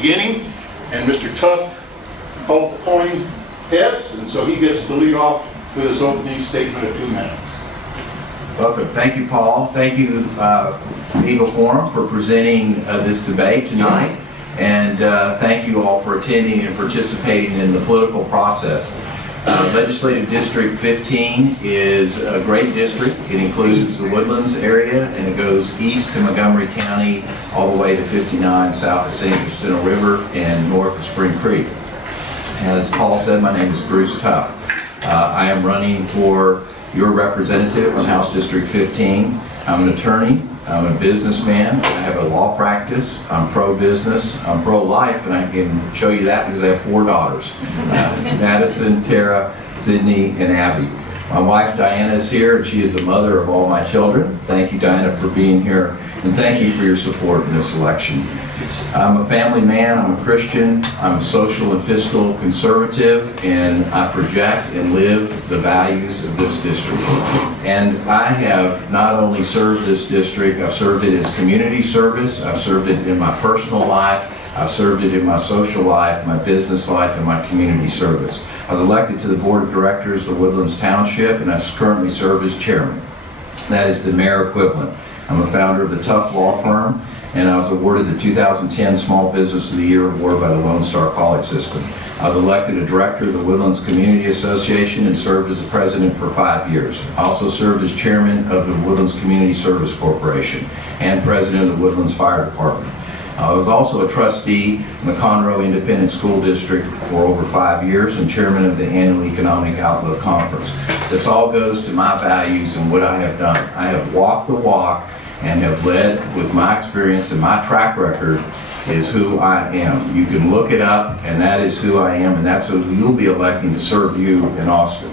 beginning, and Mr. Tuff called the pointing heads, and so he gets to lead off with his opening statement of 2 minutes. Welcome. Thank you, Paul. Thank you, Eagle Forum, for presenting this debate tonight. And thank you all for attending and participating in the political process. Legislative District 15 is a great district. It includes the Woodlands area, and it goes east to Montgomery County all the way to 59 south of St. Jacinto River and north of Spring Creek. As Paul said, my name is Bruce Tuff. I am running for your representative on House District 15. I'm an attorney, I'm a businessman, I have a law practice, I'm pro-business, I'm pro-life, and I can show you that because I have 4 daughters, Madison, Tara, Sydney, and Abby. My wife Diana is here, and she is the mother of all my children. Thank you, Diana, for being here, and thank you for your support in this election. I'm a family man, I'm a Christian, I'm a social and fiscal conservative, and I project and live the values of this district. And I have not only served this district, I've served it as community service, I've served it in my personal life, I've served it in my social life, my business life, and my community service. I was elected to the Board of Directors of Woodlands Township, and I currently serve as chairman. That is the mayor equivalent. I'm a founder of the Tuff Law Firm, and I was awarded the 2010 Small Business of the Year Award by the Lone Star College System. I was elected a director of the Woodlands Community Association and served as the president for 5 years. I also served as chairman of the Woodlands Community Service Corporation and president of the Woodlands Fire Department. I was also a trustee in the Conroe Independent School District for over 5 years and chairman of the annual Economic Outlook Conference. This all goes to my values and what I have done. I have walked the walk and have led with my experience, and my track record is who I am. You can look it up, and that is who I am, and that's who you'll be electing to serve you in Austin.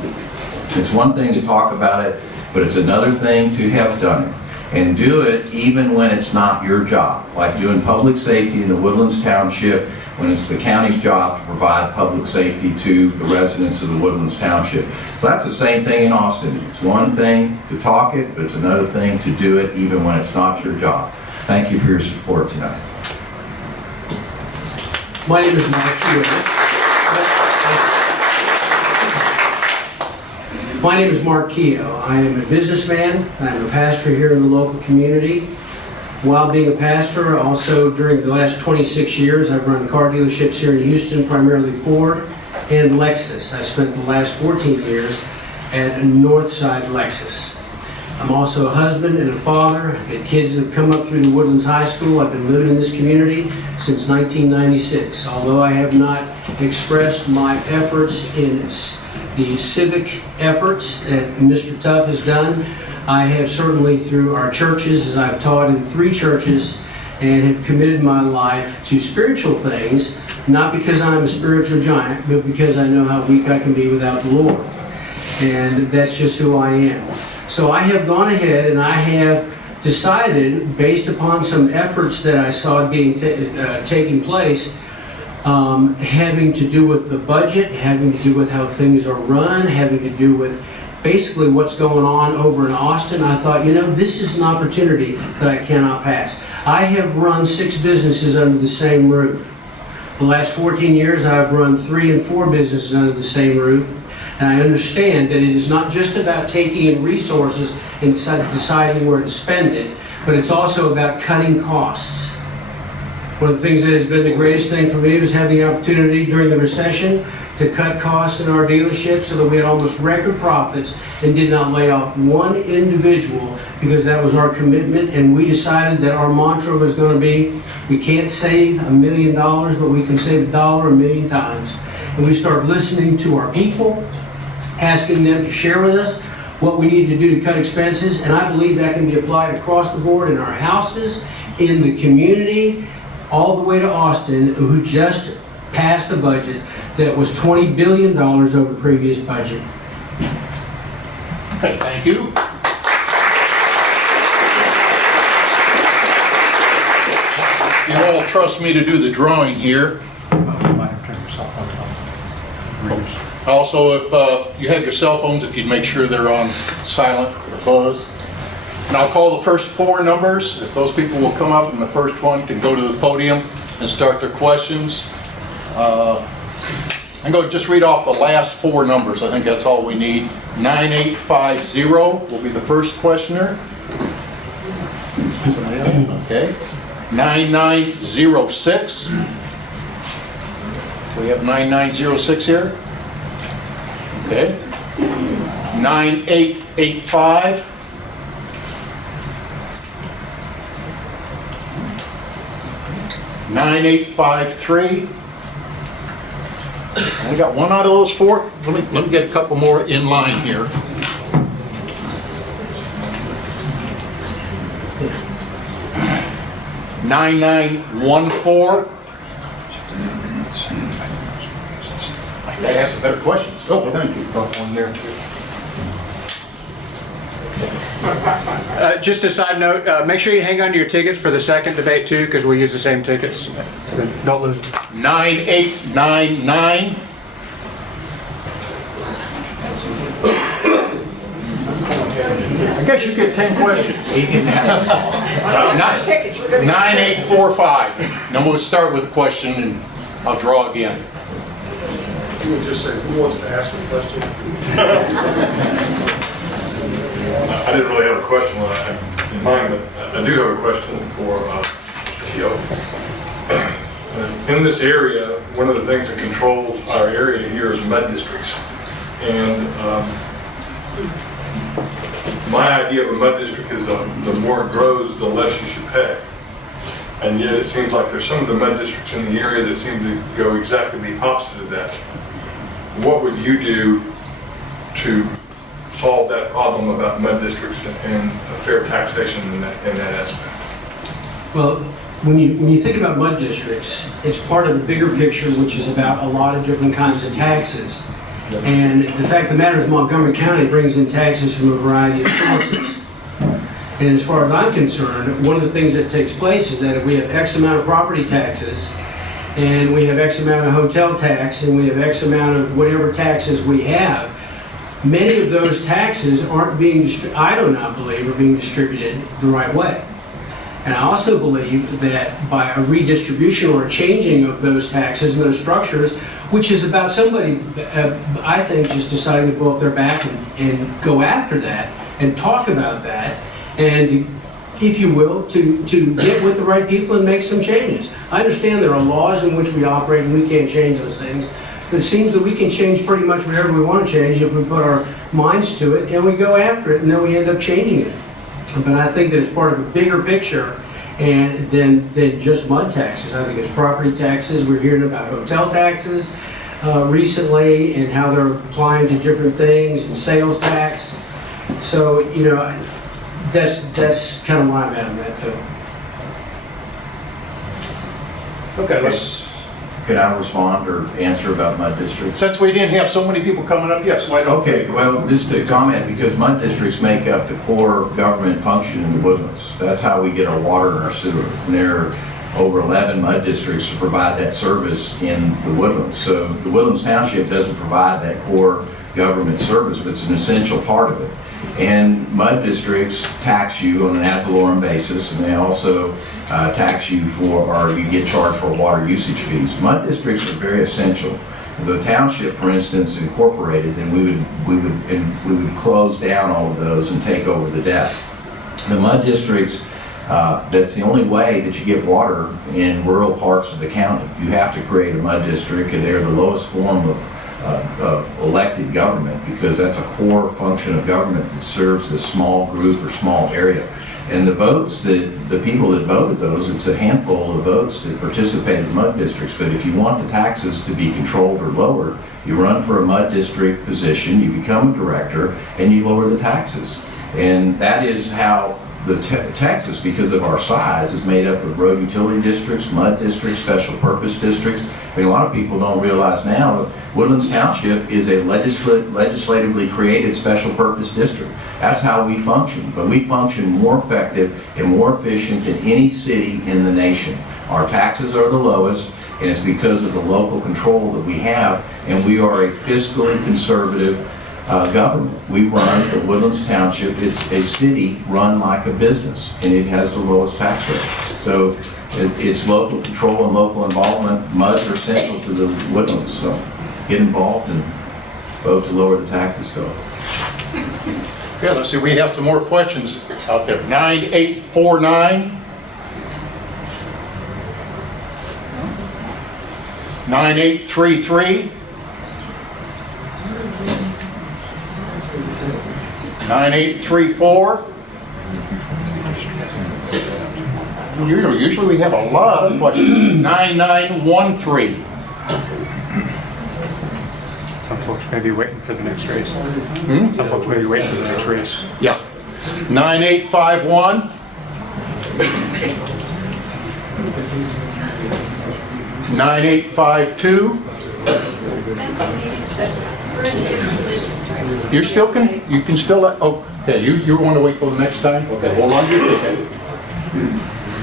It's one thing to talk about it, but it's another thing to have done it. And do it even when it's not your job, like doing public safety in the Woodlands Township when it's the county's job to provide public safety to the residents of the Woodlands Township. So that's the same thing in Austin. It's one thing to talk it, but it's another thing to do it even when it's not your job. Thank you for your support tonight. My name is Mark Keough. My name is Mark Keough. I am a businessman. I'm a pastor here in the local community. While being a pastor, also during the last 26 years, I've run car dealerships here in Houston, primarily Ford and Lexus. I spent the last 14 years at Northside Lexus. I'm also a husband and a father. I've had kids that have come up through the Woodlands High School. I've been living in this community since 1996. Although I have not expressed my efforts in the civic efforts that Mr. Tuff has done, I have certainly through our churches, as I've taught in 3 churches, and have committed my life to spiritual things, not because I'm a spiritual giant, but because I know how weak I can be without the Lord. And that's just who I am. So I have gone ahead and I have decided, based upon some efforts that I saw being taking place, having to do with the budget, having to do with how things are run, having to do with basically what's going on over in Austin, I thought, you know, this is an opportunity that I cannot pass. I have run 6 businesses under the same roof. The last 14 years, I've run 3 and 4 businesses under the same roof. And I understand that it is not just about taking in resources and deciding where to spend it, but it's also about cutting costs. One of the things that has been the greatest thing for me was having the opportunity during the recession to cut costs in our dealerships so that we had almost record profits and did not lay off one individual, because that was our commitment, and we decided that our mantra was going to be, we can't save $1 million, but we can save $1 1,000,000 times. And we started listening to our people, asking them to share with us what we need to do to cut expenses, and I believe that can be applied across the board in our houses, in the community, all the way to Austin, who just passed a budget that was $20 billion over the previous budget. Okay, thank you. You all trust me to do the drawing here. Also, if you have your cell phones, if you'd make sure they're on silent or buzz. And I'll call the first 4 numbers. If those people will come up and the first one can go to the podium, and start their questions. I'm going to just read off the last 4 numbers. I think that's all we need. 9850 will be the first questioner. Okay. 9906. We have 9906 here. Okay. 9885. 9853. I got one out of those 4. Let me get a couple more in line here. $9914. I gotta ask some better questions. Oh, thank you. Got one there too. Just a side note, make sure you hang on to your tickets for the second debate too, because we use the same tickets. Don't lose them. 9899. I guess you get 10 questions. He can ask them all. 9845. Then we'll start with a question and I'll draw again. You would just say, who wants to ask a question? I didn't really have a question in mind, but I do have a question for Keough. In this area, one of the things that controls our area here is mud districts. And my idea of a mud district is the more it grows, the less you should pay. And yet it seems like there's some of the mud districts in the area that seem to go exactly the opposite of that. What would you do to solve that problem about mud districts and a fair taxation in that aspect? Well, when you think about mud districts, it's part of the bigger picture, which is about a lot of different kinds of taxes. And the fact of the matter is Montgomery County brings in taxes from a variety of sources. And as far as I'm concerned, one of the things that takes place is that if we have X amount of property taxes, and we have X amount of hotel tax, and we have X amount of whatever taxes we have, many of those taxes aren't being, I do not believe, are being distributed the right way. And I also believe that by a redistribution or a changing of those taxes and those structures, which is about somebody, I think, just deciding to go up their back and go after that and talk about that, and if you will, to get with the right people and make some changes. I understand there are laws in which we operate and we can't change those things, but it seems that we can change pretty much whatever we want to change if we put our minds to it and we go after it, and then we end up changing it. But I think that it's part of a bigger picture and than just mud taxes. I think it's property taxes. We're hearing about hotel taxes recently and how they're applying to different things, and sales tax. So, you know, that's kind of where I'm at on that, Phil. Okay, let's, Could I respond or answer about mud districts? since we didn't have so many people coming up, yes, why don't? Okay, well, just to comment, because mud districts make up the core government function in the Woodlands. That's how we get our water and our sewer. And there are over 11 mud districts to provide that service in the Woodlands. So the Woodlands Township doesn't provide that core government service, but it's an essential part of it. And mud districts tax you on an ad valorem basis, and they also tax you for, or you get charged for water usage fees. Mud districts are very essential. If the township, for instance, incorporated, then we would close down all of those and take over the debt. The mud districts, that's the only way that you get water in rural parts of the county. You have to create a mud district, and they're the lowest form of elected government, because that's a core function of government that serves this small group or small area. And the votes that the people that voted those, it's a handful of votes that participate in mud districts. But if you want the taxes to be controlled or lowered, you run for a mud district position, you become a director, and you lower the taxes. And that is how the Texas, because of our size, is made up of road utility districts, mud districts, special purpose districts. I mean, a lot of people don't realize now that Woodlands Township is a legislatively created special purpose district. That's how we function, but we function more effective and more efficient than any city in the nation. Our taxes are the lowest, and it's because of the local control that we have, and we are a fiscally conservative government. We run the Woodlands Township. It's a city run like a business, and it has the lowest tax rate. So It's local control and local involvement. MUDs are central to the woodlands, so get involved and vote to lower the taxes, Phil. Okay, let's see, we have some more questions out there. 9849. 9833. 9834. Usually we have a lot of questions. 9913. Some folks may be waiting for the next race. Some folks may be waiting for the next race. Yeah. 9851. 9852. You can still, okay, you want to wait till the next time? Okay, hold on to your ticket.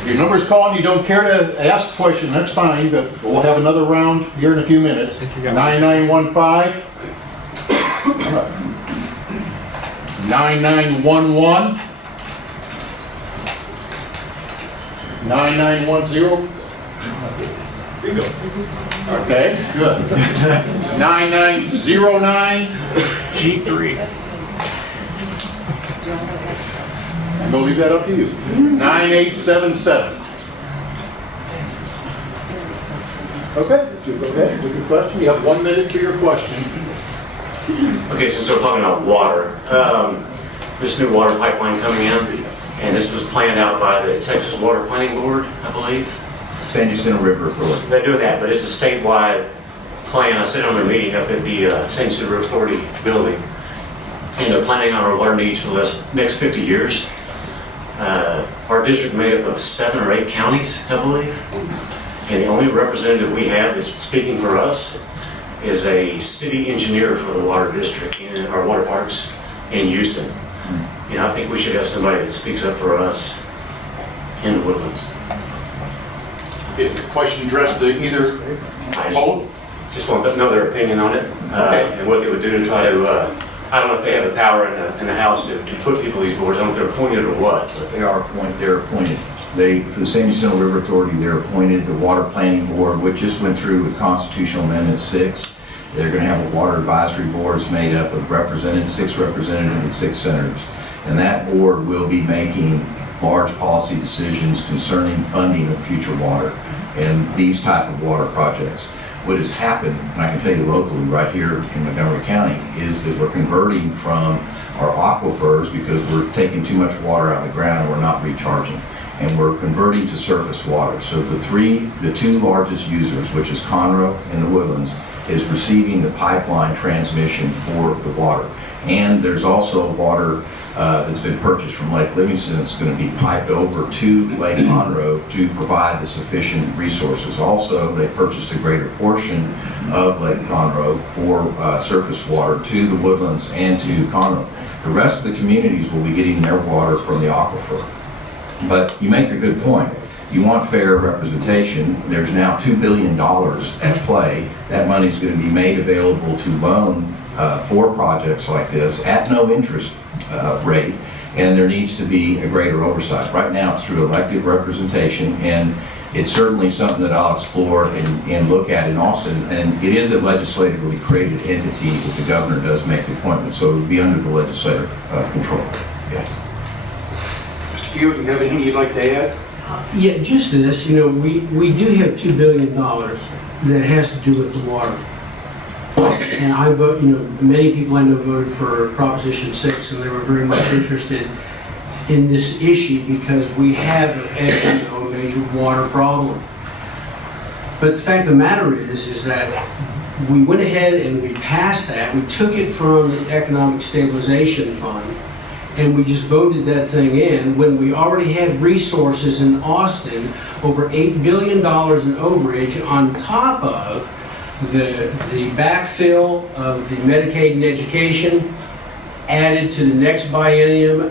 Your number's calling, you don't care to ask a question, that's fine, but we'll have another round here in a few minutes. 9915. 9911. 9910. Okay, good. 9909. G3. I'm gonna leave that up to you. 9877. Okay, you go ahead with your question. You have 1 minute for your question. Okay, since we're talking about water, this new water pipeline coming in, and this was planned out by the Texas Water Planning Board, I believe. San Jacinto River Authority. They're doing that, but it's a statewide plan. I sat on their meeting up at the San Jacinto River Authority building, and they're planning on our water needs for the next 50 years. Our district made up of 7 or 8 counties, I believe, and the only representative we have that's speaking for us is a city engineer for the water district in our water parks in Houston. You know, I think we should have somebody that speaks up for us in the woodlands. Is the question addressed to either I both? just want to know their opinion on it, and what they would do to try to, I don't know if they have the power in the House to put people these boards, I don't know if they're appointed or what. But They're appointed. For the San Jacinto River Authority, they're appointed. The Water Planning Board, which just went through with Constitutional Amendment 6, they're going to have a water advisory boards made up of 6 representatives and 6 senators. And that board will be making large policy decisions concerning funding of future water and these type of water projects. What has happened, and I can tell you locally right here in Montgomery County, is that we're converting from our aquifers because we're taking too much water out of the ground and we're not recharging. And we're converting to surface water. So the 2 largest users, which is Conroe and the Woodlands, is receiving the pipeline transmission for the water. And there's also water that's been purchased from Lake Livingston that's going to be piped over to Lake Conroe to provide the sufficient resources. Also, they purchased a greater portion of Lake Conroe for surface water to the Woodlands and to Conroe. The rest of the communities will be getting their water from the aquifer. But you make a good point. You want fair representation. There's now $2 billion at play. That money is going to be made available to loan for projects like this at no interest rate, and there needs to be a greater oversight. Right now it's through elected representation, and it's certainly something that I'll explore and look at in Austin. And it is a legislatively created entity that the governor does make the appointment, so it would be under the legislative control. Yes. Mr. Keough, do you have anything you'd like to add? Yeah, just this, we do have $2 billion that has to do with the water. And I vote, many people I know voted for Proposition 6, and they were very much interested in this issue because we have a major water problem. But the fact of the matter is that we went ahead and we passed that. We took it from the Economic Stabilization Fund, and we just voted that thing in when we already had resources in Austin, over $8 billion in overage on top of the backfill of the Medicaid and education added to the next biennium,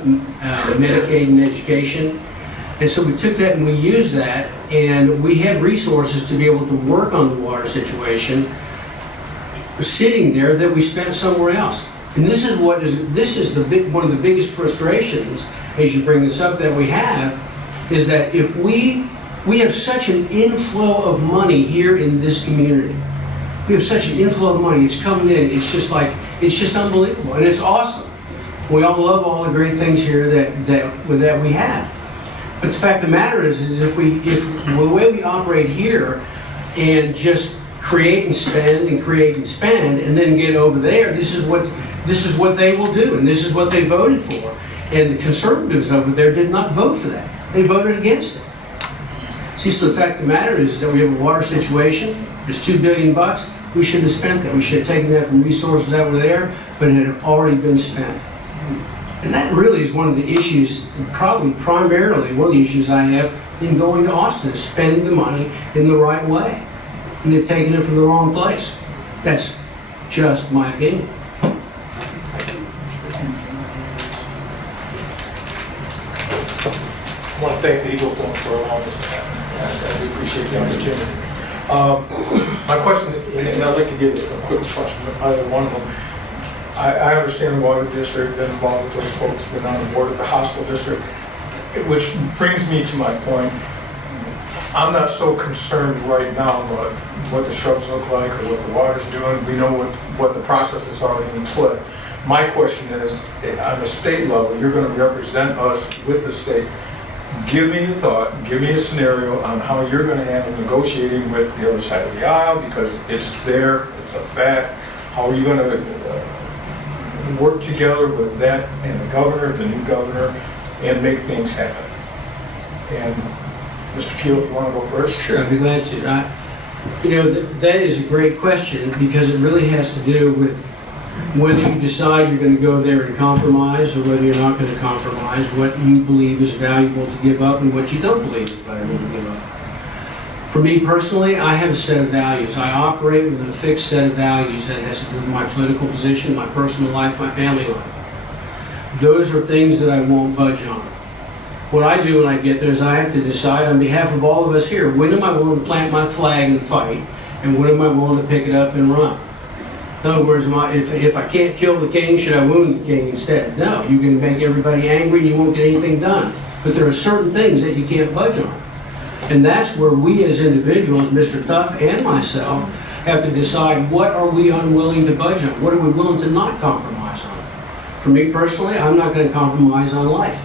Medicaid and education. And so we took that and we used that, and we had resources to be able to work on the water situation sitting there that we spent somewhere else. And this is one of the biggest frustrations as you bring this up that we have, is that if we We have such an inflow of money here in this community. We have such an inflow of money. It's coming in. It's just unbelievable, and it's awesome. We all love all the great things here that we have. But the fact of the matter is if the way we operate here and just create and spend and create and spend and then get over there, this is what they will do, and this is what they voted for. And the conservatives over there did not vote for that. They voted against it. See, so the fact of the matter is that we have a water situation. There's $2 billion. We shouldn't have spent that. We should have taken that from resources that were there, but it had already been spent. And that really is one of the issues, probably primarily one of the issues I have in going to Austin, is spending the money in the right way. And they've taken it from the wrong place. That's just my opinion. I want to thank the Eagle Forum for allowing us to happen. I do appreciate the opportunity. My question, and I'd like to give a quick response from either one of them. I understand the water district, been involved with those folks, been on the board of the hospital district, which brings me to my point. I'm not so concerned right now about what the shrubs look like or what the water's doing. We know what the process is already in play. My question is, on the state level, you're going to represent us with the state. Give me a thought, give me a scenario on how you're going to handle negotiating with the other side of the aisle, because it's there, it's a fact. How are you going to work together with that and the governor, the new governor, and make things happen? And Mr. Keough, if you want to go first? Sure, I'd be glad to. That is a great question, because it really has to do with whether you decide you're going to go there and compromise, or whether you're not going to compromise, what you believe is valuable to give up and what you don't believe is valuable to give up. For me personally, I have a set of values. I operate with a fixed set of values that has to do with my political position, my personal life, my family life. Those are things that I won't budge on. What I do when I get there is I have to decide on behalf of all of us here, when am I willing to plant my flag and fight, and when am I willing to pick it up and run? In other words, if I can't kill the king, should I wound the king instead? No, you can make everybody angry and you won't get anything done. But there are certain things that you can't budge on. And that's where we as individuals, Mr. Tuff and myself, have to decide what are we unwilling to budge on? What are we willing to not compromise on? For me personally, I'm not going to compromise on life.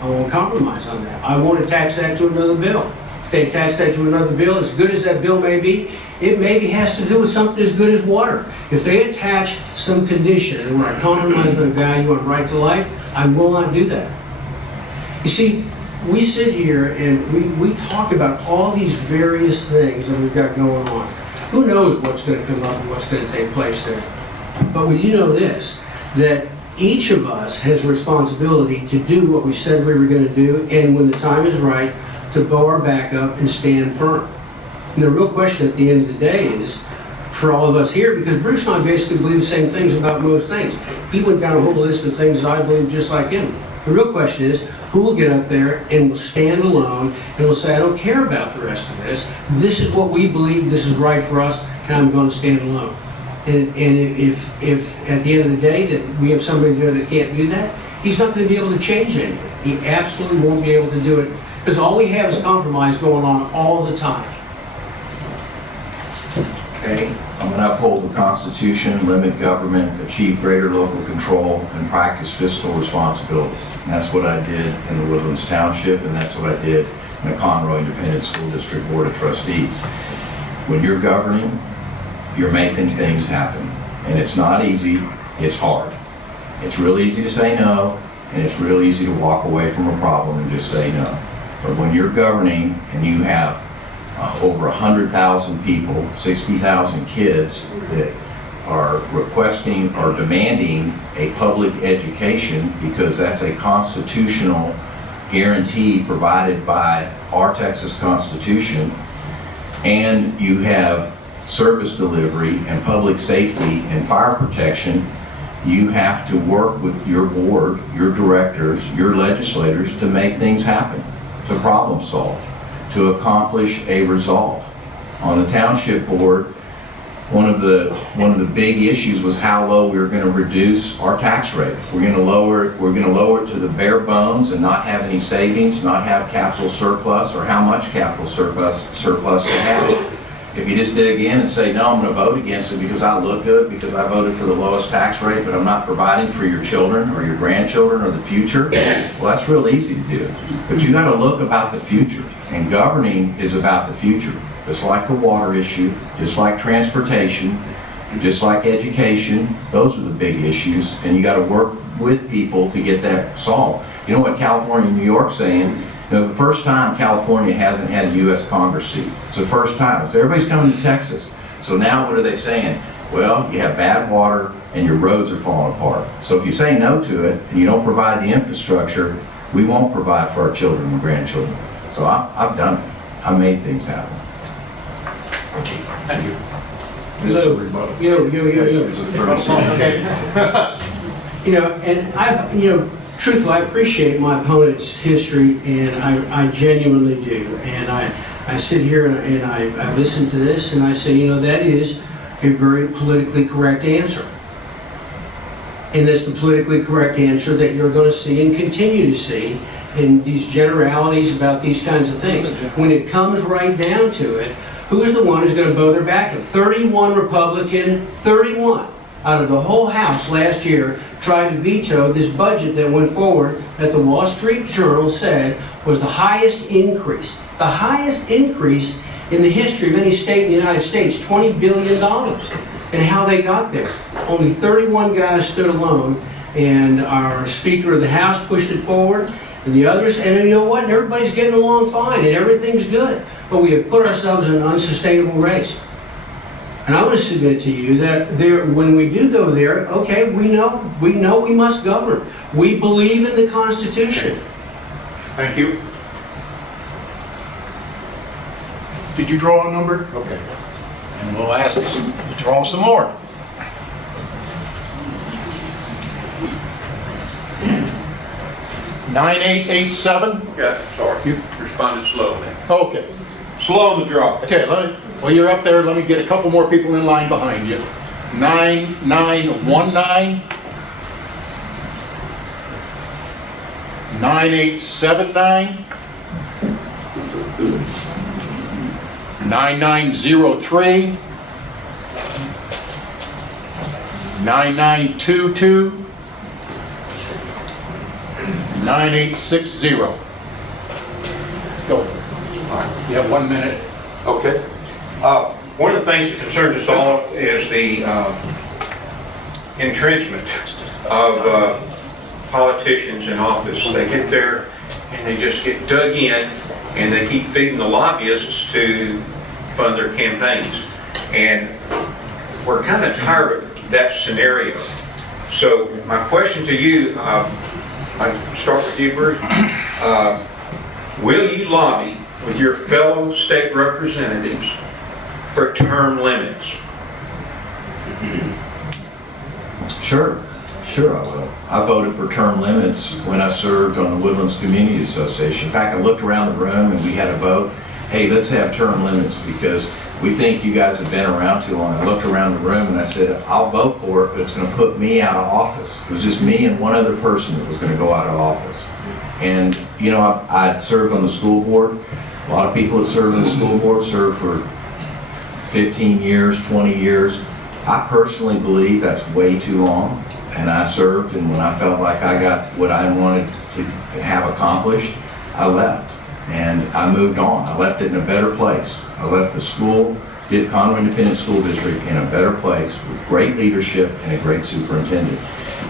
I won't compromise on that. I won't attach that to another bill. If they attach that to another bill, as good as that bill may be, it maybe has to do with something as good as water. If they attach some condition and where I compromise my value on right to life, I will not do that. You see, we sit here and we talk about all these various things that we've got going on. Who knows what's going to come up and what's going to take place there? But we do know this, that each of us has a responsibility to do what we said we were going to do, and when the time is right, to bow our back up and stand firm. And the real question at the end of the day is, for all of us here, because Bruce and I basically believe the same things about most things. He went down a whole list of things that I believe just like him. The real question is, who will get up there and will stand alone and will say, I don't care about the rest of this. This is what we believe, this is right for us, and I'm going to stand alone. And if at the end of the day that we have somebody there that can't do that, he's not going to be able to change anything. He absolutely won't be able to do it, because all we have is compromise going on all the time. Okay, I'm going to uphold the Constitution, limit government, achieve greater local control, and practice fiscal responsibility. And that's what I did in the Woodlands Township, and that's what I did in the Conroe Independent School District Board of Trustees. When you're governing, you're making things happen. And it's not easy, it's hard. It's real easy to say no, and it's real easy to walk away from a problem and just say no. But when you're governing and you have over 100,000 people, 60,000 kids that are requesting or demanding a public education, because that's a constitutional guarantee provided by our Texas Constitution, and you have service delivery and public safety and fire protection, you have to work with your board, your directors, your legislators to make things happen, to problem solve, to accomplish a result. On the township board, one of the big issues was how low we were going to reduce our tax rate. We're going to lower it to the bare bones and not have any savings, not have capital surplus, or how much capital surplus to have. If you just dig in and say, no, I'm going to vote against it because I look good, because I voted for the lowest tax rate, but I'm not providing for your children or your grandchildren or the future, well, that's real easy to do. But you got to look about the future, and governing is about the future. Just like the water issue, just like transportation, just like education, those are the big issues, and you got to work with people to get that solved. You know what California and New York's saying? You know, the first time California hasn't had a U.S. Congress seat. It's the first time. So everybody's coming to Texas. So now what are they saying? Well, you have bad water and your roads are falling apart. So if you say no to it and you don't provide the infrastructure, we won't provide for our children and grandchildren. So I've done it. I made things happen. Thank you. Yo. Okay. And truthfully, I appreciate my opponent's history, and I genuinely do. And I sit here and I listen to this, and I say, that is a very politically correct answer. And that's the politically correct answer that you're going to see and continue to see in these generalities about these kinds of things. When it comes right down to it, who's the one who's going to vote their back up? 31 Republican, 31 out of the whole House last year tried to veto this budget that went forward that the Wall Street Journal said was the highest increase in the history of any state in the United States, $20 billion. And how they got there. Only 31 guys stood alone, and our Speaker of the House pushed it forward, and the others, and you know what? Everybody's getting along fine, and everything's good. But we have put ourselves in an unsustainable race. And I want to submit to you that when we do go there, okay, we know we must govern. We believe in the Constitution. Thank you. Did you draw a number? Okay. And we'll ask to draw some more. $9,887. Yeah, sorry. You responded slowly. Okay. Slow on the draw. Okay, well, you're up there. Let me get a couple more people in line behind you. 9919. 9879. 9903. 9922. 9860. Go. You have 1 minute. Okay. One of the things that concerns us all is the entrenchment of politicians in office. They get there and they just get dug in, and they keep feeding the lobbyists to fund their campaigns. And we're kind of tired of that scenario. So my question to you, I start with you, Bruce. Will you lobby with your fellow state representatives for term limits? Sure I will. I voted for term limits when I served on the Woodlands Community Association. In fact, I looked around the room and we had a vote. Hey, let's have term limits because we think you guys have been around too long. I looked around the room and I said, I'll vote for it, but it's going to put me out of office. It was just me and one other person that was going to go out of office. And, I served on the school board. A lot of people that serve on the school board serve for 15 years, 20 years. I personally believe that's way too long. And I served, and when I felt like I got what I wanted to have accomplished, I left. And I moved on. I left it in a better place. I left the school, Conroe Independent School District, in a better place with great leadership and a great superintendent.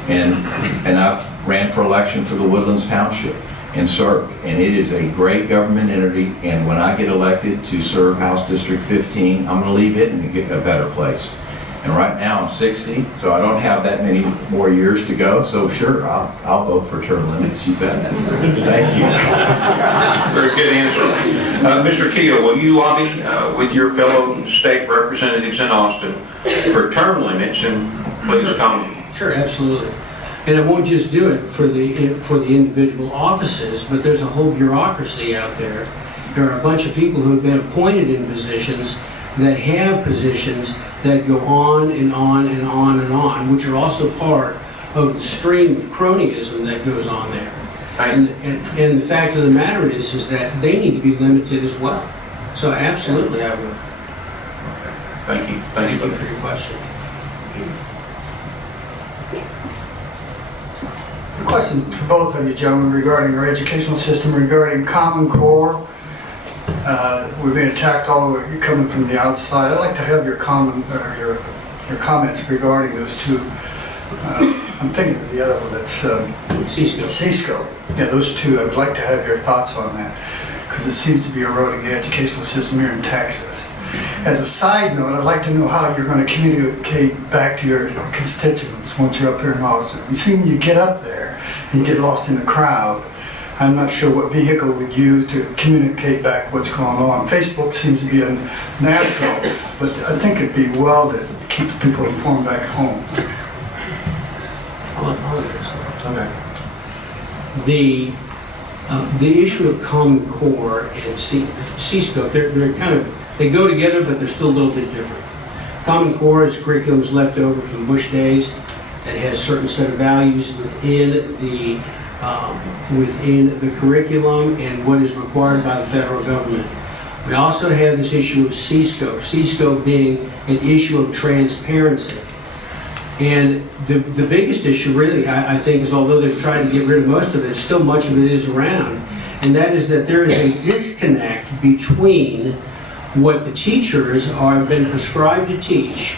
And I ran for election for the Woodlands Township and served. And it is a great government entity. And when I get elected to serve House District 15, I'm going to leave it in a better place. And right now I'm 60, so I don't have that many more years to go. So sure, I'll vote for term limits. You bet. Thank you. Very good answer. Mr. Keough, will you lobby with your fellow state representatives in Austin for term limits? And please comment. Sure, absolutely. And I won't just do it for the individual offices, but there's a whole bureaucracy out there. There are a bunch of people who have been appointed in positions that have positions that go on and on and on and on, which are also part of the stream of cronyism that goes on there. And the fact of the matter is that they need to be limited as well. So absolutely, I would. Thank you. Thank you for your question. A question to both of you gentlemen regarding our educational system, regarding Common Core. We've been attacked all over, you're coming from the outside. I'd like to have your comments regarding those two. I'm thinking of the other one, that's Cisco. Yeah, those two, I would like to have your thoughts on that, because it seems to be eroding the educational system here in Texas. As a side note, I'd like to know how you're going to communicate back to your constituents once you're up here in Austin. You see, when you get up there and you get lost in the crowd, I'm not sure what vehicle we'd use to communicate back what's going on. Facebook seems to be a natural, but I think it'd be well to keep the people informed back home. Okay. The issue of Common Core and Cisco, they go together, but they're still a little bit different. Common Core is curriculums left over from Bush days that has certain set of values within the curriculum and what is required by the federal government. We also have this issue of Cisco being an issue of transparency. And the biggest issue really, I think, is although they've tried to get rid of most of it, still much of it is around. And that is that there is a disconnect between what the teachers have been prescribed to teach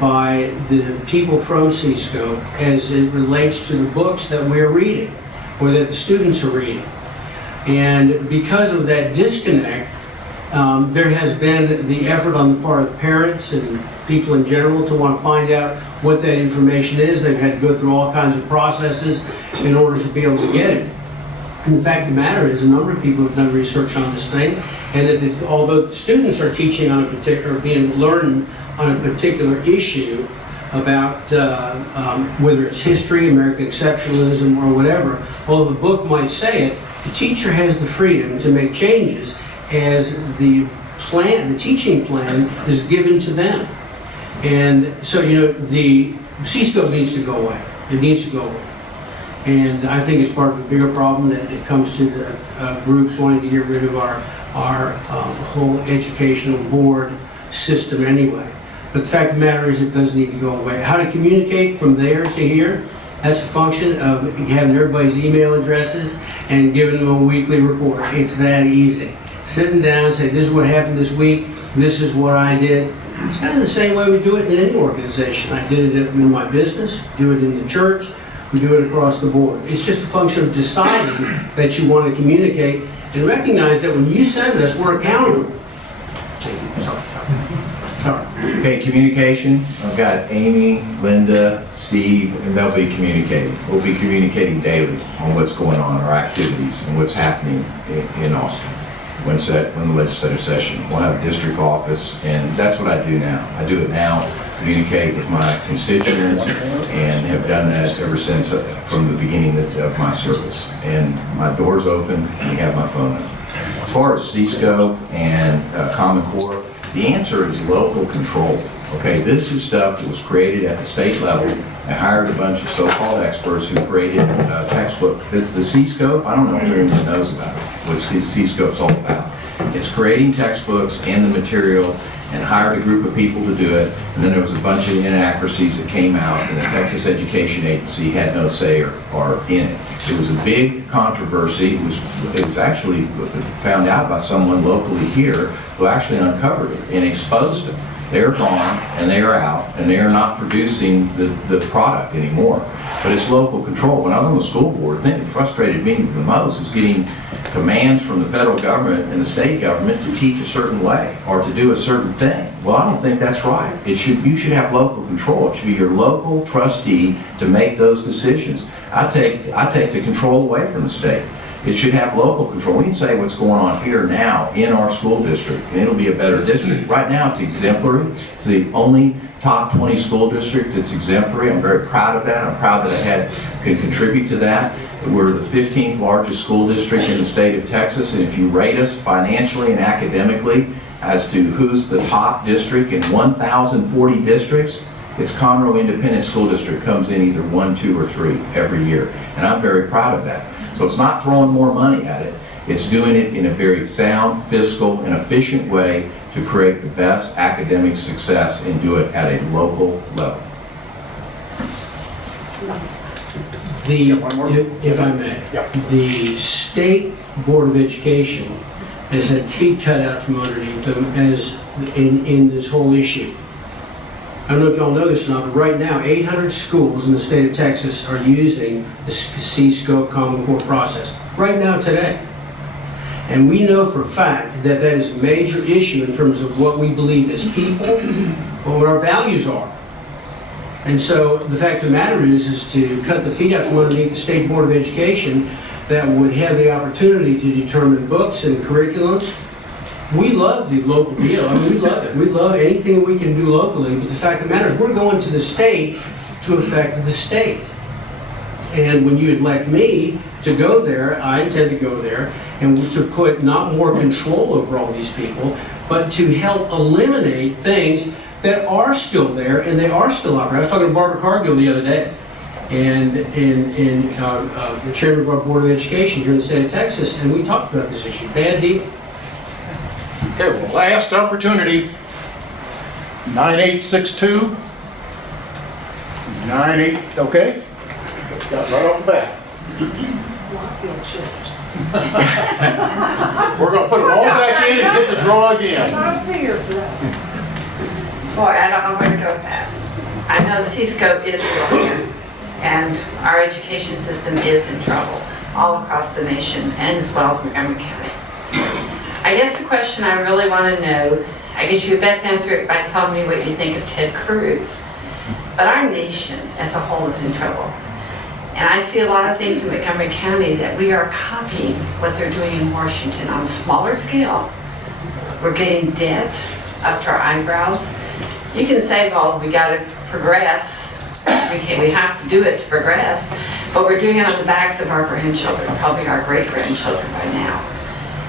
by the people from Cisco as it relates to the books that we're reading or that the students are reading. And because of that disconnect, there has been the effort on the part of parents and people in general to want to find out what that information is. They've had to go through all kinds of processes in order to be able to get it. And the fact of the matter is, a number of people have done research on this thing, and that although the students are teaching on a particular, being learned on a particular issue about whether it's history, American exceptionalism, or whatever, although the book might say it, the teacher has the freedom to make changes as the teaching plan is given to them. And so, the Cisco needs to go away. It needs to go away. And I think it's part of a bigger problem that it comes to the groups wanting to get rid of our whole educational board system anyway. But the fact of the matter is, it does need to go away. How to communicate from there to here, that's a function of having everybody's email addresses and giving them a weekly report. It's that easy. Sitting down and say, this is what happened this week, this is what I did. It's kind of the same way we do it in any organization. I did it in my business, do it in the church, we do it across the board. It's just a function of deciding that you want to communicate and recognize that when you send us, we're accountable. Thank you. Sorry. Okay, communication. I've got Amy, Linda, Steve, and they'll be communicating. We'll be communicating daily on what's going on, our activities, and what's happening in Austin. When the legislative session, we'll have a district office, and that's what I do now. I do it now, communicate with my constituents, and have done that ever since from the beginning of my service. And my door's open, and we have my phone number. As far as Cisco and Common Core, the answer is local control. Okay, this is stuff that was created at the state level. I hired a bunch of so-called experts who created a textbook. It's the C-Scope. I don't know if anyone knows about it, what C-Scope's all about. It's creating textbooks and the material, and hired a group of people to do it. And then there was a bunch of inaccuracies that came out, and the Texas Education Agency had no say or in it. It was a big controversy. It was actually found out by someone locally here who actually uncovered it and exposed it. They're gone, and they are out, and they are not producing the product anymore. But it's local control. When I was on the school board, the thing that frustrated me the most is getting commands from the federal government and the state government to teach a certain way or to do a certain thing. Well, I don't think that's right. You should have local control. It should be your local trustee to make those decisions. I take the control away from the state. It should have local control. We can say what's going on here now in our school district, and it'll be a better district. Right now, it's exemplary. It's the only top 20 school district that's exemplary. I'm very proud of that. I'm proud that I could contribute to that. We're the 15th largest school district in the state of Texas, and if you rate us financially and academically, as to who's the top district in 1,040 districts, it's Conroe Independent School District comes in either 1, 2, or 3 every year. And I'm very proud of that. So it's not throwing more money at it. It's doing it in a very sound, fiscal, and efficient way to create the best academic success and do it at a local level. If I may, the State Board of Education has had feet cut out from underneath them as in this whole issue. I don't know if y'all know this or not, but right now 800 schools in the state of Texas are using the C-Scope Common Core process. Right now, today. And we know for a fact that that is a major issue in terms of what we believe as people, or what our values are. And so the fact of the matter is to cut the feet out from underneath the State Board of Education that would have the opportunity to determine books and curriculums. We love the local deal. I mean, we love it. We love anything we can do locally. But the fact of the matter is we're going to the state to affect the state. And when you elect me to go there, I intend to go there and to put not more control over all these people, but to help eliminate things that are still there and they are still operating. I was talking to Barbara Cargill the other day, and the chairman of our Board of Education here in the state of Texas, and we talked about this issue. Bad deal. Okay, well, last opportunity, 9862. 98, okay? Got right off the bat. We're gonna put it all back in and get the draw again. Boy, I don't know where to go with that. I know C-Scope is still here, and our education system is in trouble all across the nation, and as well as Montgomery County. I guess the question I really want to know, I guess you could best answer it by telling me what you think of Ted Cruz. But our nation as a whole is in trouble. And I see a lot of things in Montgomery County that we are copying what they're doing in Washington on a smaller scale. We're getting debt up to our eyebrows. You can say, well, we got to progress. We have to do it to progress. But we're doing it on the backs of our grandchildren, probably our great-grandchildren by now.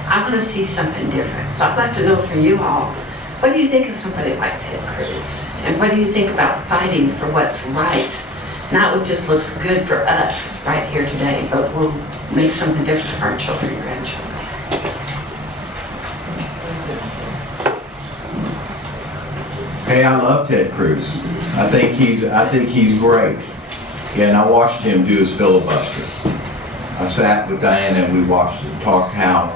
I want to see something different. So I'd like to know from you all, what do you think of somebody like Ted Cruz? And what do you think about fighting for what's right? Not what just looks good for us right here today, but will make something different for our children and grandchildren. Hey, I love Ted Cruz. I think he's great. Yeah, and I watched him do his filibuster. I sat with Diana and we watched him talk how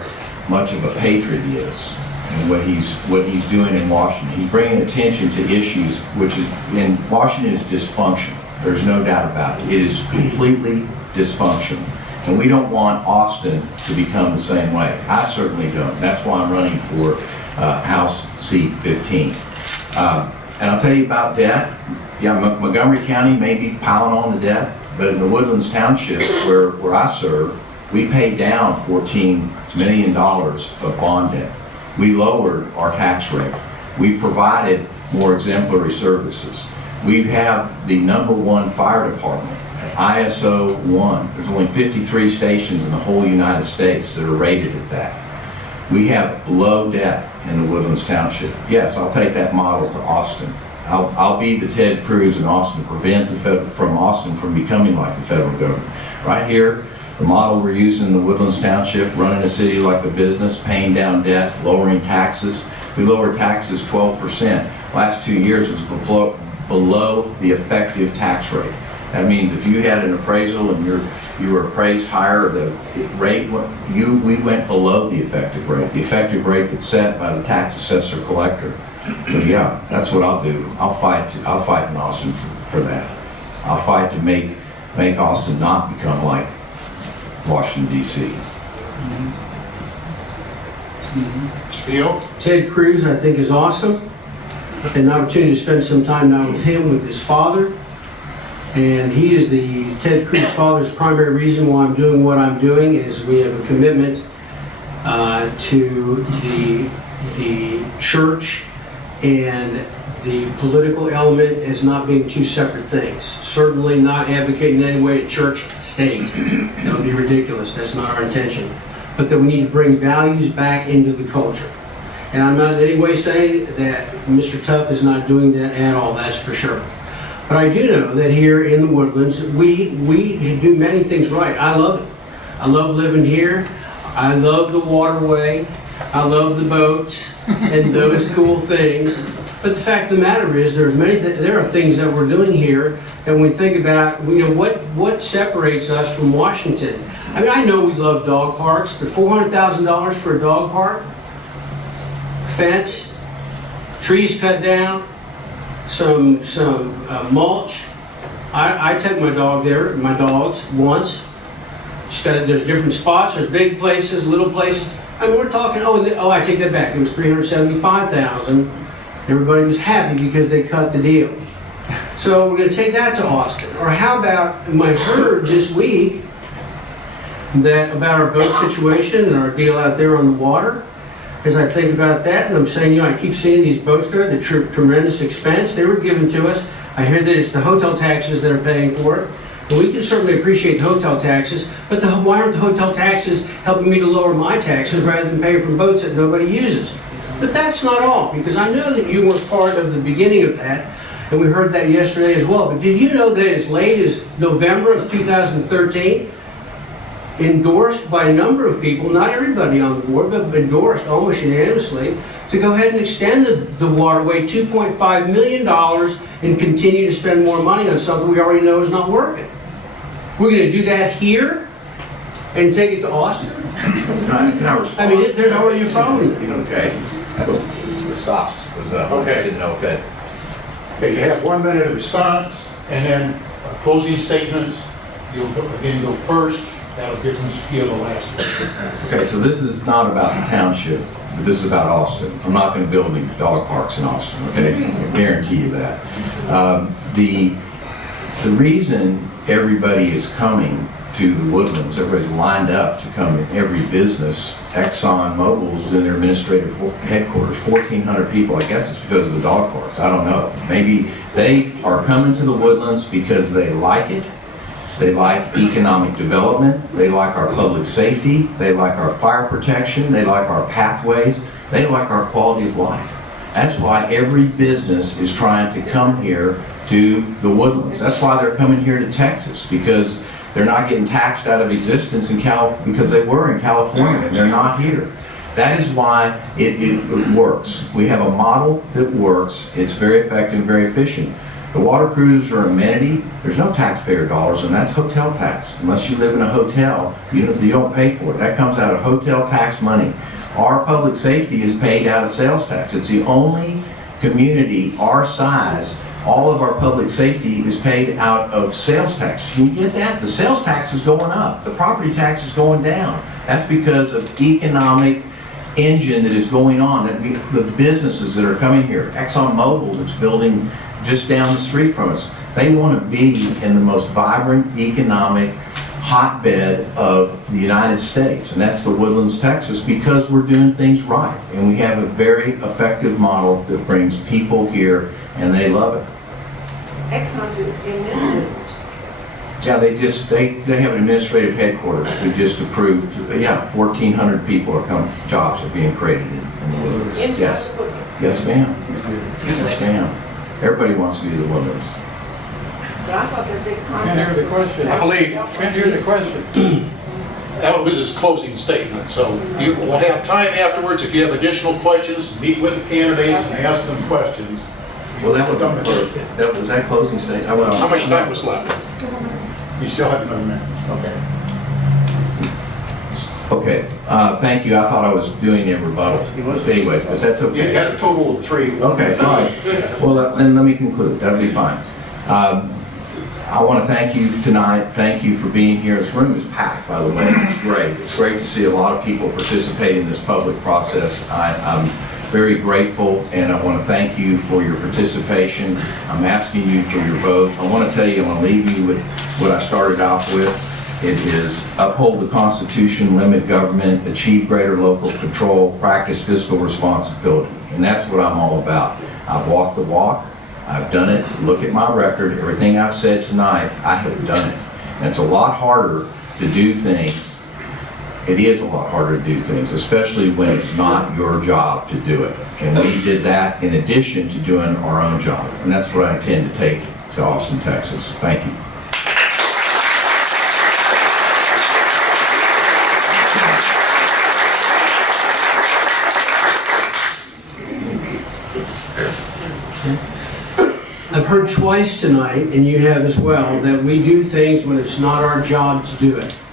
much of a patriot he is and what he's doing in Washington. He's bringing attention to issues which is in Washington is dysfunctional. There's no doubt about it. It is completely dysfunctional. And we don't want Austin to become the same way. I certainly don't. That's why I'm running for House seat 15. And I'll tell you about debt. Yeah, Montgomery County may be piling on the debt, but in the Woodlands Township where I serve, we paid down $14 million of bond debt. We lowered our tax rate. We provided more exemplary services. We have the #1 fire department at ISO 1. There's only 53 stations in the whole United States that are rated at that. We have low debt in the Woodlands Township. Yes, I'll take that model to Austin. I'll be the Ted Cruz in Austin, prevent Austin from becoming like the federal government. Right here, the model we're using in the Woodlands Township, running a city like a business, paying down debt, lowering taxes. We lowered taxes 12%. Last 2 years it was below the effective tax rate. That means if you had an appraisal and you were appraised higher, the rate we went below the effective rate. The effective rate that's set by the tax assessor collector. So yeah, that's what I'll do. I'll fight in Austin for that. I'll fight to make Austin not become like Washington D.C. Keough? Ted Cruz, I think, is awesome. I had an opportunity to spend some time now with him, with his father. And he is Ted Cruz's father's primary reason why I'm doing what I'm doing is we have a commitment to the church and the political element as not being two separate things. Certainly not advocating in any way a church state. That would be ridiculous. That's not our intention. But that we need to bring values back into the culture. And I'm not in any way saying that Mr. Tuff is not doing that at all, that's for sure. But I do know that here in the Woodlands, we do many things right. I love it. I love living here. I love the waterway. I love the boats and those cool things. But the fact of the matter is, there are things that we're doing here that when we think about, what separates us from Washington. I mean, I know we love dog parks, but $400,000 for a dog park, fence, trees cut down, some mulch. I took my dogs once. There's different spots, there's big places, little places. I mean, we're talking, I take that back, it was $375,000. Everybody was happy because they cut the deal. So we're gonna take that to Austin. Or how about, I heard this week that about our boat situation and our deal out there on the water. As I think about that, and I'm saying, I keep seeing these boats there, the tremendous expense they were given to us. I hear that it's the hotel taxes that are paying for it. And we can certainly appreciate hotel taxes, but why aren't the hotel taxes helping me to lower my taxes rather than pay for boats that nobody uses? But that's not all, because I know that you were part of the beginning of that, and we heard that yesterday as well. But did you know that as late as November of 2013, endorsed by a number of people, not everybody on the board, but endorsed almost unanimously, to go ahead and extend the waterway $2.5 million and continue to spend more money on something we already know is not working? We're going to do that here and take it to Austin? Can I respond? I mean, there's already a problem. Okay. The stops was up. I just didn't know if that. Okay, you have 1 minute of response, and then closing statements. You'll go first. That'll give Keough the last one. Okay, so this is not about the township, but this is about Austin. I'm not going to build any dog parks in Austin, okay? I guarantee you that. The reason everybody is coming to the Woodlands, everybody's lined up to come in every business. Exxon Mobil's doing their administrative headquarters, 1,400 people. I guess it's because of the dog parks. I don't know. Maybe they are coming to the Woodlands because they like it. They like economic development, they like our public safety, they like our fire protection, they like our pathways, they like our quality of life. That's why every business is trying to come here to the Woodlands. That's why they're coming here to Texas, because they're not getting taxed out of existence in because they were in California and they're not here. That is why it works. We have a model that works, it's very effective, very efficient. The water cruises are an amenity. There's no taxpayer dollars, and that's hotel tax. Unless you live in a hotel, you don't pay for it. That comes out of hotel tax money. Our public safety is paid out of sales tax. It's the only community our size, all of our public safety is paid out of sales tax. Can you get that? The sales tax is going up. The property tax is going down. That's because of economic engine that is going on. The businesses that are coming here, Exxon Mobil that's building just down the street from us, they want to be in the most vibrant economic hotbed of the United States, and that's the Woodlands, Texas, because we're doing things right, and we have a very effective model that brings people here, and they love it. Exxon's in Minneapolis. Yeah, they have an administrative headquarters. We just approved, 1,400 people are coming, jobs are being created in the Woodlands. Yes. Yes, ma'am. Yes, ma'am. Everybody wants to be the Woodlands. But I thought they're big Can't hear the question. I believe, can't hear the question. That was his closing statement, so you will have time afterwards if you have additional questions, meet with the candidates and ask them questions. Well, was that closing statement? How much time was left? You still have another minute. Okay. Okay, thank you. I thought I was doing a rebuttal. Anyways, but that's okay. You got a total of 3. Okay, all right. Well, then let me conclude. That'll be fine. I want to thank you tonight. Thank you for being here. This room is packed, by the way. It's great. It's great to see a lot of people participate in this public process. I'm very grateful, and I want to thank you for your participation. I'm asking you for your vote. I want to tell you, I want to leave you with what I started off with. It is uphold the Constitution, limit government, achieve greater local control, practice fiscal responsibility. And that's what I'm all about. I've walked the walk. I've done it. Look at my record. Everything I've said tonight, I have done it. And it's a lot harder to do things it is a lot harder to do things, especially when it's not your job to do it. And we did that in addition to doing our own job. And that's what I intend to take to Austin, Texas. Thank you. I've heard twice tonight, and you have as well, that we do things when it's not our job to do it.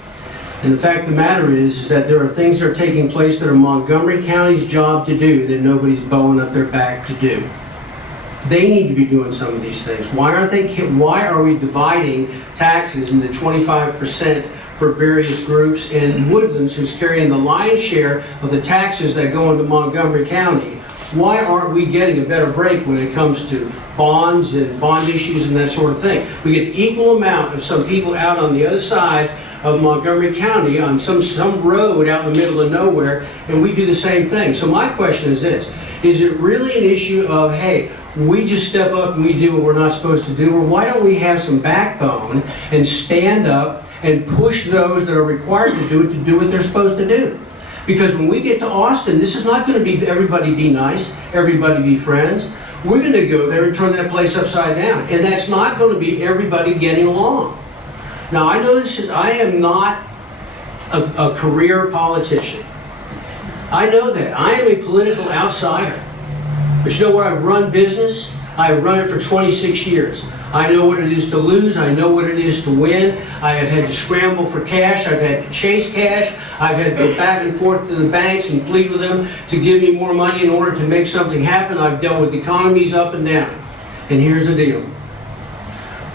And the fact of the matter is that there are things that are taking place that are Montgomery County's job to do that nobody's bowing up their back to do. They need to be doing some of these things. Why are we dividing taxes into 25% for various groups, and Woodlands, who's carrying the lion's share of the taxes that go into Montgomery County? Why aren't we getting a better break when it comes to bonds and bond issues and that sort of thing? We get equal amount of some people out on the other side of Montgomery County on some road out in the middle of nowhere, and we do the same thing. So my question is this: is it really an issue of, hey, we just step up and we do what we're not supposed to do, or why don't we have some backbone and stand up and push those that are required to do what they're supposed to do? Because when we get to Austin, this is not going to be everybody be nice, everybody be friends. We're going to go there and turn that place upside down. And that's not going to be everybody getting along. Now, I know I am not a career politician. I know that. I am a political outsider. But you know what? I've run business. I've run it for 26 years. I know what it is to lose. I know what it is to win. I have had to scramble for cash. I've had to chase cash. I've had to go back and forth to the banks and plead with them to give me more money in order to make something happen. I've dealt with economies up and down. And here's the deal.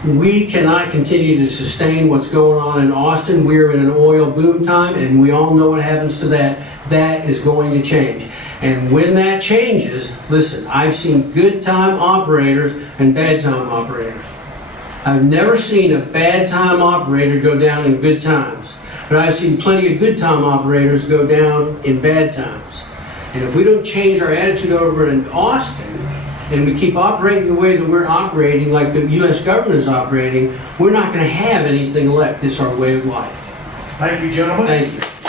We cannot continue to sustain what's going on in Austin. We're in an oil boom time, and we all know what happens to that. That is going to change. And when that changes, listen, I've seen good time operators and bad time operators. I've never seen a bad time operator go down in good times, but I've seen plenty of good time operators go down in bad times. And if we don't change our attitude over in Austin, and we keep operating the way that we're operating, like the U.S. government is operating, we're not going to have anything left. It's our way of life. Thank you, gentlemen. Thank you.